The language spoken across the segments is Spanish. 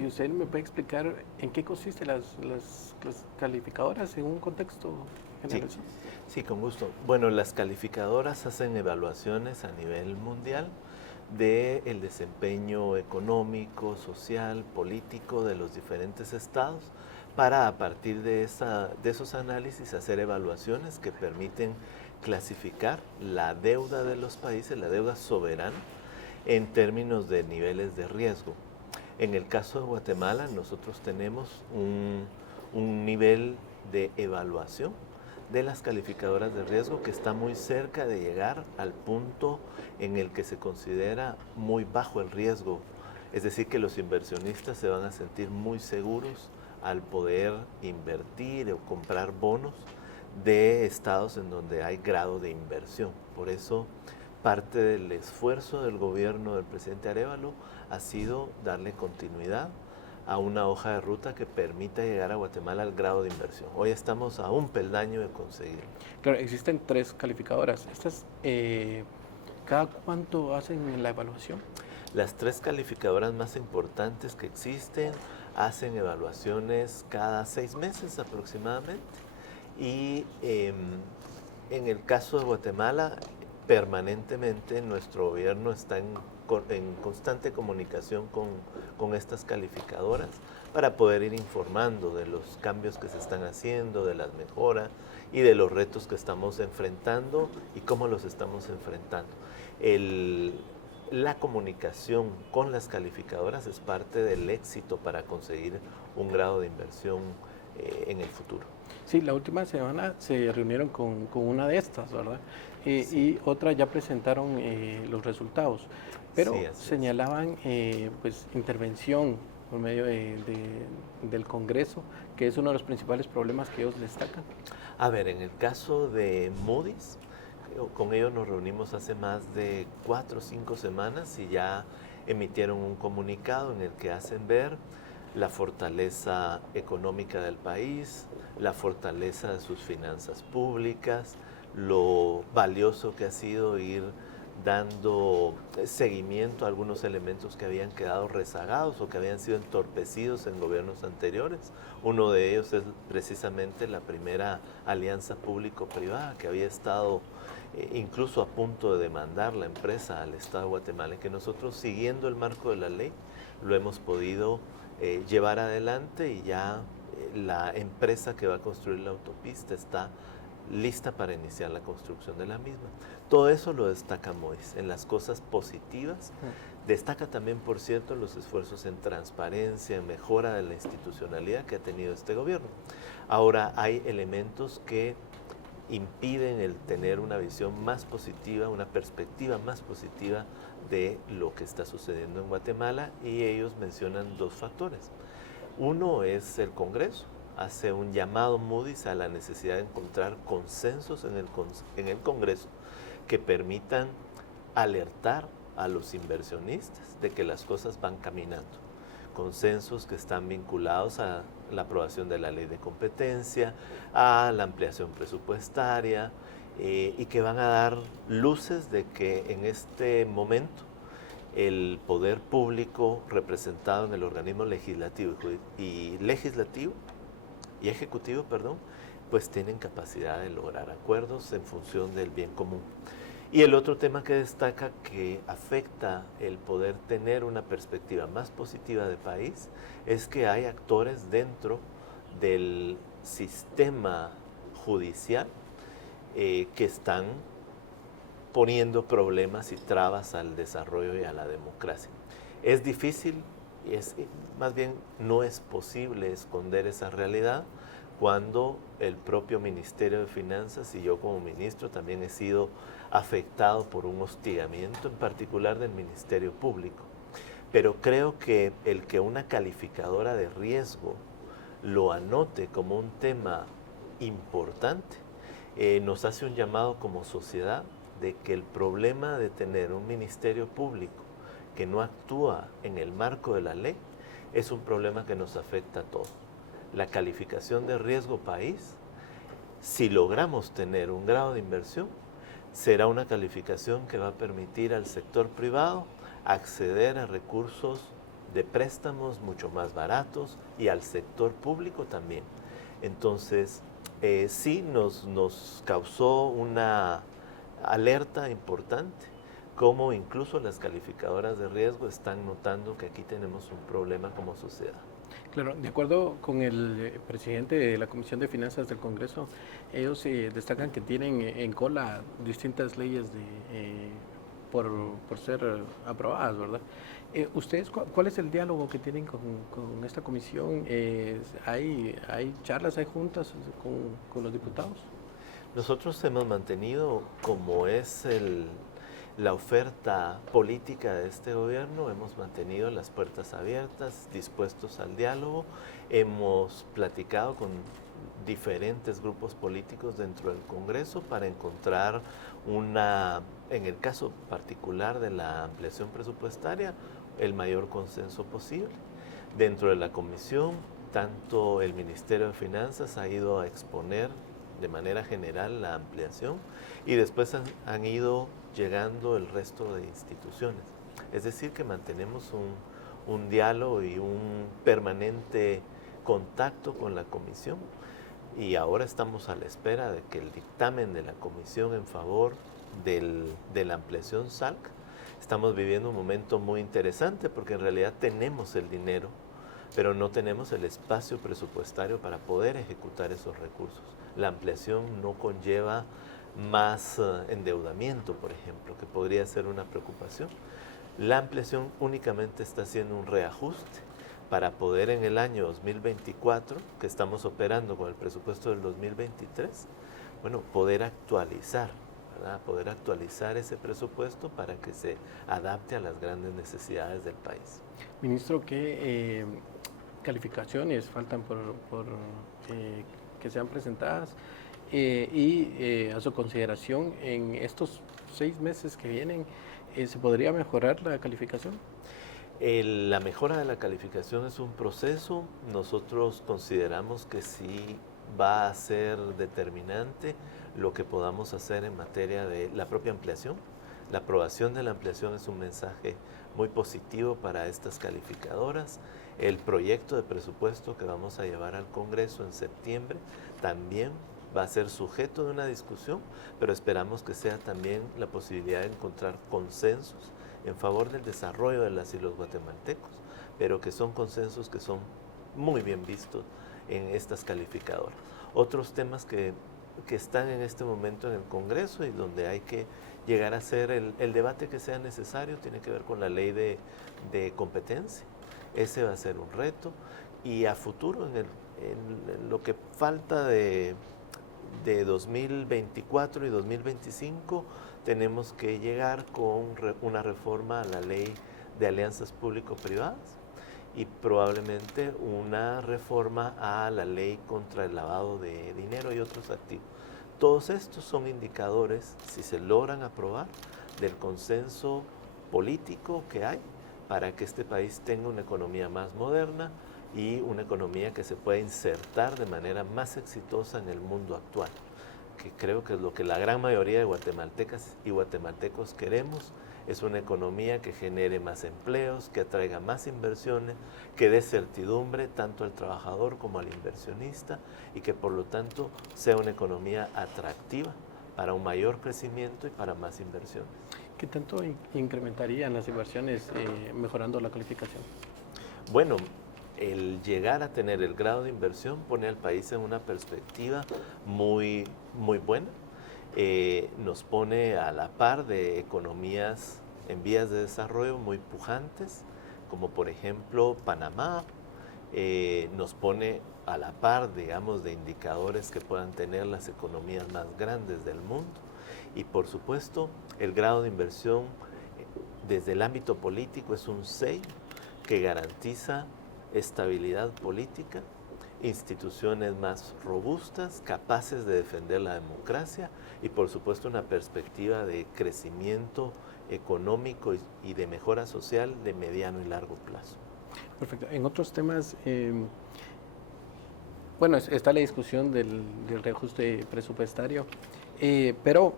¿Y usted me puede explicar en qué consisten las calificadoras en un contexto Sí, generalizado? sí, con gusto. Bueno, las calificadoras hacen evaluaciones a nivel mundial del desempeño económico, social, político de los diferentes estados para a partir de esos análisis hacer evaluaciones que permiten clasificar la deuda de los países, la deuda soberana, en términos de niveles de riesgo. En el caso de Guatemala, nosotros tenemos un nivel de evaluación de las calificadoras de riesgo que está muy cerca de llegar al punto en el que se considera muy bajo el riesgo. Es decir, que los inversionistas se van a sentir muy seguros al poder invertir o comprar bonos de estados en donde hay grado de inversión. Por eso, parte del esfuerzo del gobierno del presidente Arévalo ha sido darle continuidad a una hoja de ruta que permita llegar a Guatemala al grado de inversión. Hoy estamos a un peldaño de conseguirlo. Claro, existen tres calificadoras. Estas, ¿cada cuánto hacen la evaluación? Las tres calificadoras más importantes que existen hacen evaluaciones cada 6 meses aproximadamente y en el caso de Guatemala, permanentemente nuestro gobierno está en constante comunicación con estas calificadoras para poder ir informando de los cambios que se están haciendo, de las mejoras y de los retos que estamos enfrentando y cómo los estamos enfrentando. La comunicación con las calificadoras es parte del éxito para conseguir un grado de inversión en el futuro. Sí, la última semana se reunieron con una de estas, ¿verdad? Sí. Y otra ya presentaron los resultados, pero Sí, así es. señalaban pues intervención por medio del Congreso, que es uno de los principales problemas que ellos destacan. A ver, en el caso de Moody's, con ellos nos reunimos hace más de 4 o 5 semanas y ya emitieron un comunicado en el que hacen ver la fortaleza económica del país, la fortaleza de sus finanzas públicas, lo valioso que ha sido ir dando seguimiento a algunos elementos que habían quedado rezagados o que habían sido entorpecidos en gobiernos anteriores. Uno de ellos es precisamente la primera alianza público-privada que había estado incluso a punto de demandar la empresa al Estado de Guatemala, que nosotros, siguiendo el marco de la ley, lo hemos podido llevar adelante y ya la empresa que va a construir la autopista está lista para iniciar la construcción de la misma. Todo eso lo destaca Moody's en las cosas positivas. Destaca también, por cierto, los esfuerzos en transparencia, en mejora de la institucionalidad que ha tenido este gobierno. Ahora, hay elementos que impiden el tener una visión más positiva, una perspectiva más positiva de lo que está sucediendo en Guatemala, y ellos mencionan dos factores. Uno es el Congreso. Hace un llamado Moody's a la necesidad de encontrar consensos en el Congreso que permitan alertar a los inversionistas de que las cosas van caminando. Consensos que están vinculados a la aprobación de la ley de competencia, a la ampliación presupuestaria y que van a dar luces de que en este momento el poder público representado en el organismo legislativo y ejecutivo, pues tienen capacidad de lograr acuerdos en función del bien común. Y el otro tema que destaca que afecta el poder tener una perspectiva más positiva de país es que hay actores dentro del sistema judicial que están poniendo problemas y trabas al desarrollo y a la democracia. Es difícil y más bien no es posible esconder esa realidad cuando el propio Ministerio de Finanzas y yo como ministro también he sido afectado por un hostigamiento, en particular del Ministerio Público. Pero creo que el que una calificadora de riesgo lo anote como un tema importante nos hace un llamado como sociedad de que el problema de tener un Ministerio Público que no actúa en el marco de la ley es un problema que nos afecta a todos. La calificación de riesgo país, si logramos tener un grado de inversión, será una calificación que va a permitir al sector privado acceder a recursos de préstamos mucho más baratos y al sector público también. Entonces, sí nos causó una alerta importante, como incluso las calificadoras de riesgo están notando que aquí tenemos un problema como sociedad. Claro, de acuerdo con el presidente de la Comisión de Finanzas del Congreso, ellos destacan que tienen en cola distintas leyes por ser aprobadas, ¿verdad? ¿Ustedes cuál es el diálogo que tienen con esta comisión? ¿Hay charlas, hay juntas con los diputados? Nosotros hemos mantenido, como es la oferta política de este gobierno, hemos mantenido las puertas abiertas, dispuestos al diálogo. Hemos platicado con diferentes grupos políticos dentro del Congreso para encontrar en el caso particular de la ampliación presupuestaria, el mayor consenso posible. Dentro de la comisión, tanto el Ministerio de Finanzas ha ido a exponer de manera general la ampliación y después han ido llegando el resto de instituciones. Es decir, que mantenemos un diálogo y un permanente contacto con la comisión y ahora estamos a la espera de que el dictamen de la comisión en favor de la ampliación salga. Estamos viviendo un momento muy interesante porque en realidad tenemos el dinero, pero no tenemos el espacio presupuestario para poder ejecutar esos recursos. La ampliación no conlleva más endeudamiento, por ejemplo, que podría ser una preocupación. La ampliación únicamente está haciendo un reajuste para poder en el año 2024, que estamos operando con el presupuesto del 2023, bueno, poder actualizar, ¿verdad? Poder actualizar ese presupuesto para que se adapte a las grandes necesidades del país. Ministro, ¿qué calificaciones faltan por que sean presentadas? A su consideración, en estos 6 meses que vienen, ¿se podría mejorar la calificación? La mejora de la calificación es un proceso. Nosotros consideramos que sí va a ser determinante lo que podamos hacer en materia de la propia ampliación. La aprobación de la ampliación es un mensaje muy positivo para estas calificadoras. El proyecto de presupuesto que vamos a llevar al Congreso en septiembre también va a ser sujeto de una discusión, pero esperamos que sea también la posibilidad de encontrar consensos en favor del desarrollo de las y los guatemaltecos, pero que son consensos que son muy bien vistos en estas calificadoras. Otros temas que están en este momento en el Congreso y donde hay que llegar a hacer el debate que sea necesario tiene que ver con la ley de competencia. Ese va a ser un reto y a futuro, en lo que falta de 2024 y 2025, tenemos que llegar con una reforma a la ley de alianzas público-privadas y probablemente una reforma a la ley contra el lavado de dinero y otros activos. Todos estos son indicadores, si se logran aprobar, del consenso político que hay para que este país tenga una economía más moderna y una economía que se pueda insertar de manera más exitosa en el mundo actual, que creo que es lo que la gran mayoría de guatemaltecas y guatemaltecos queremos, es una economía que genere más empleos, que atraiga más inversiones, que dé certidumbre tanto al trabajador como al inversionista y que por lo tanto sea una economía atractiva para un mayor crecimiento y para más inversiones. ¿Qué tanto incrementarían las inversiones mejorando la calificación? Bueno, el llegar a tener el grado de inversión pone al país en una perspectiva muy, muy buena. Nos pone a la par de economías en vías de desarrollo muy pujantes, como por ejemplo Panamá. Nos pone a la par, digamos, de indicadores que puedan tener las economías más grandes del mundo. Y por supuesto, el grado de inversión desde el ámbito político es un sello que garantiza estabilidad política, instituciones más robustas, capaces de defender la democracia y por supuesto una perspectiva de crecimiento económico y de mejora social de mediano y largo plazo. Perfecto. En otros temas, bueno, está la discusión del reajuste presupuestario, pero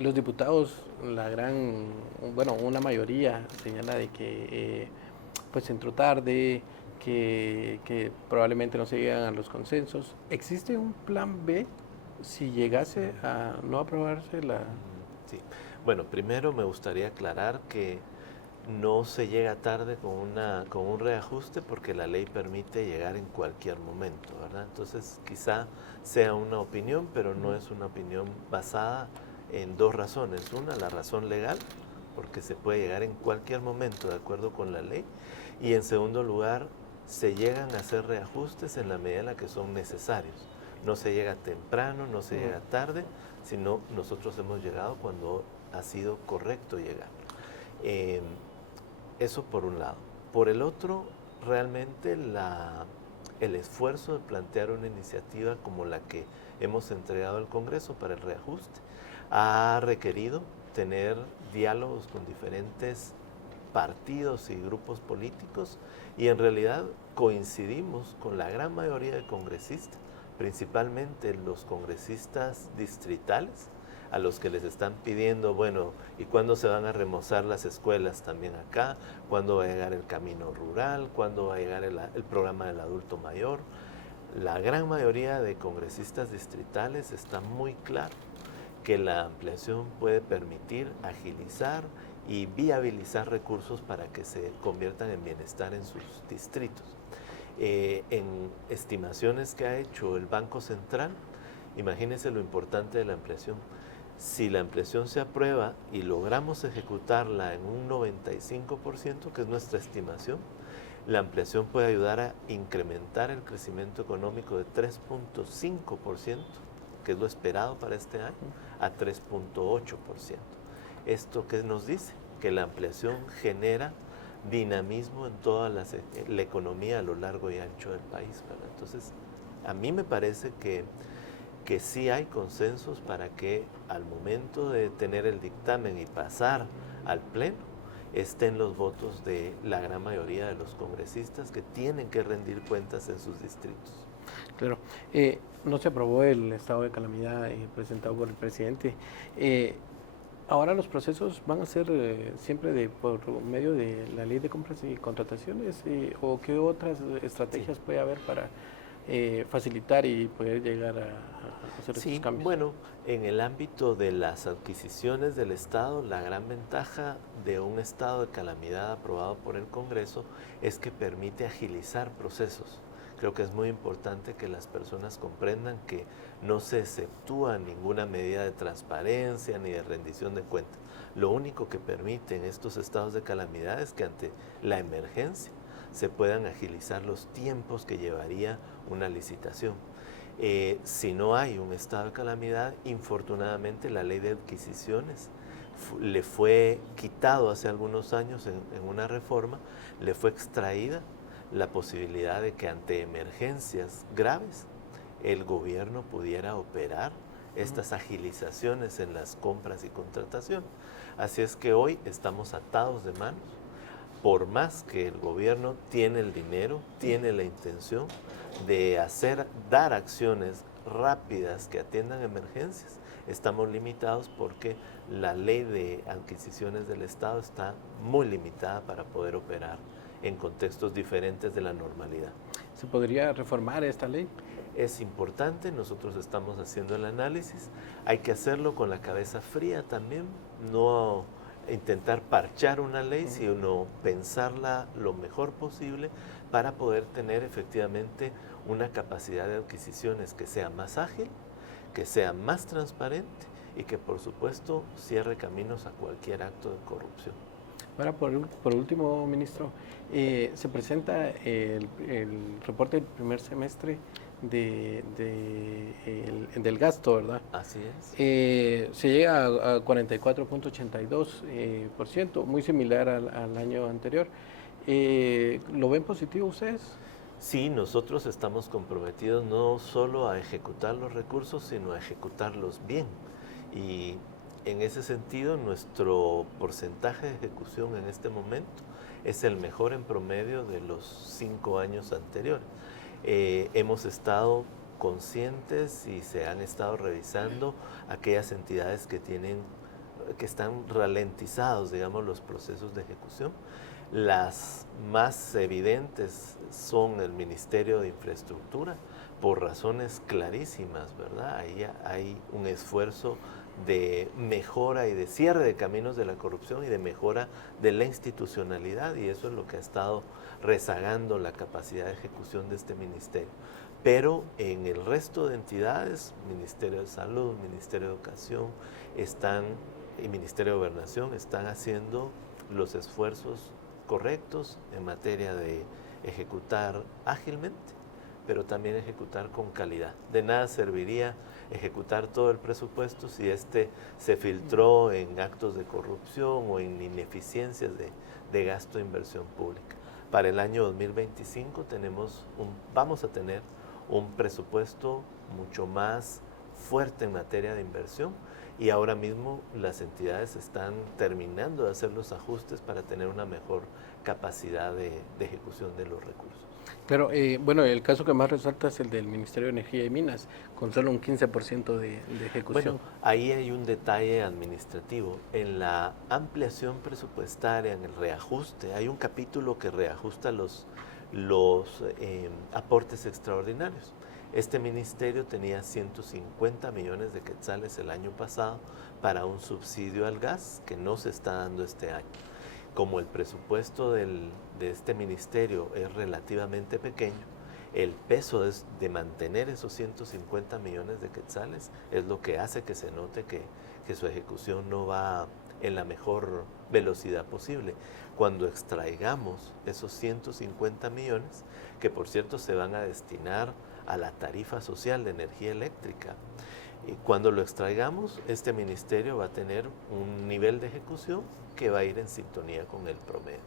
los diputados, una mayoría señala de que pues entró tarde, que probablemente no se llegan a los consensos. ¿Existe un plan B si llegase a no aprobarse la... Sí. Bueno, primero me gustaría aclarar que no se llega tarde con un reajuste porque la ley permite llegar en cualquier momento, ¿verdad? Entonces quizá sea una opinión, pero no es una opinión basada en dos razones. Una, la razón legal, porque se puede llegar en cualquier momento de acuerdo con la ley. Y en segundo lugar, se llegan a hacer reajustes en la medida en la que son necesarios. No se llega temprano, no se llega tarde, sino nosotros hemos llegado cuando ha sido correcto llegar. Eso por un lado. Por el otro, realmente el esfuerzo de plantear una iniciativa como la que hemos entregado al Congreso para el reajuste ha requerido tener diálogos con diferentes partidos y grupos políticos y en realidad coincidimos con la gran mayoría de congresistas, principalmente los congresistas distritales, a los que les están pidiendo, bueno, ¿y cuándo se van a remozar las escuelas también acá? ¿Cuándo va a llegar el camino rural? ¿Cuándo va a llegar el programa del adulto mayor? La gran mayoría de congresistas distritales está muy claro que la ampliación puede permitir agilizar y viabilizar recursos para que se conviertan en bienestar en sus distritos. En estimaciones que ha hecho el Banco Central, imagínense lo importante de la ampliación. Si la ampliación se aprueba y logramos ejecutarla en un 95%, que es nuestra estimación, la ampliación puede ayudar a incrementar el crecimiento económico de 3.5%, que es lo esperado para este año, a 3.8%. ¿Esto qué nos dice? Que la ampliación genera dinamismo en toda la economía a lo largo y ancho del país, ¿verdad? Entonces, a mí me parece que sí hay consensos para que al momento de tener el dictamen y pasar al pleno, estén los votos de la gran mayoría de los congresistas que tienen que rendir cuentas en sus distritos. Claro, no se aprobó el estado de calamidad presentado por el presidente. Ahora los procesos van a ser siempre por medio de la ley de compras y contrataciones, o qué otras estrategias puede haber para facilitar y poder llegar a hacer esos cambios. Bueno, en el ámbito de las adquisiciones del Estado, la gran ventaja de un estado de calamidad aprobado por el Congreso es que permite agilizar procesos. Creo que es muy importante que las personas comprendan que no se exceptúa ninguna medida de transparencia ni de rendición de cuentas. Lo único que permiten estos estados de calamidad es que ante la emergencia se puedan agilizar los tiempos que llevaría una licitación. Si no hay un estado de calamidad, infortunadamente la ley de adquisiciones le fue quitado hace algunos años en una reforma, le fue extraída la posibilidad de que ante emergencias graves el gobierno pudiera operar estas agilizaciones en las compras y contrataciones. Así es que hoy estamos atados de manos. Por más que el gobierno tiene el dinero, tiene la intención de dar acciones rápidas que atiendan emergencias, estamos limitados porque la ley de adquisiciones del Estado está muy limitada para poder operar en contextos diferentes de la normalidad. ¿Se podría reformar esta ley? Es importante, nosotros estamos haciendo el análisis, hay que hacerlo con la cabeza fría también, no intentar parchar una ley, sino pensarla lo mejor posible para poder tener efectivamente una capacidad de adquisiciones que sea más ágil, que sea más transparente y que por supuesto cierre caminos a cualquier acto de corrupción. Ahora, por último, ministro, se presenta el reporte del primer semestre del gasto, ¿verdad? Así es. Se llega a 44.82%, muy similar al año anterior. ¿Lo ven positivo ustedes? Sí, nosotros estamos comprometidos no solo a ejecutar los recursos, sino a ejecutarlos bien. Y en ese sentido, nuestro porcentaje de ejecución en este momento es el mejor en promedio de los 5 años anteriores. Hemos estado conscientes y se han estado revisando aquellas entidades que están ralentizados, digamos, los procesos de ejecución. Las más evidentes son el Ministerio de Infraestructura, por razones clarísimas, ¿verdad? Ahí hay un esfuerzo de mejora y de cierre de caminos de la corrupción y de mejora de la institucionalidad, y eso es lo que ha estado rezagando la capacidad de ejecución de este ministerio. Pero en el resto de entidades, Ministerio de Salud, Ministerio de Educación y Ministerio de Gobernación, están haciendo los esfuerzos correctos en materia de ejecutar ágilmente, pero también ejecutar con calidad. De nada serviría ejecutar todo el presupuesto si este se filtró en actos de corrupción o en ineficiencias de gasto de inversión pública. Para el año 2025 vamos a tener un presupuesto mucho más fuerte en materia de inversión, y ahora mismo las entidades están terminando de hacer los ajustes para tener una mejor capacidad de ejecución de los recursos. Claro, bueno, el caso que más resalta es el del Ministerio de Energía y Minas, con solo un 15% de ejecución. Bueno, ahí hay un detalle administrativo. En la ampliación presupuestaria, en el reajuste, hay un capítulo que reajusta los aportes extraordinarios. Este ministerio tenía 150 millones de quetzales el año pasado para un subsidio al gas que no se está dando este año. Como el presupuesto de este ministerio es relativamente pequeño, el peso de mantener esos 150 millones de quetzales es lo que hace que se note que su ejecución no va en la mejor velocidad posible. Cuando extraigamos esos 150 millones, que por cierto se van a destinar a la tarifa social de energía eléctrica, y cuando lo extraigamos, este ministerio va a tener un nivel de ejecución que va a ir en sintonía con el promedio.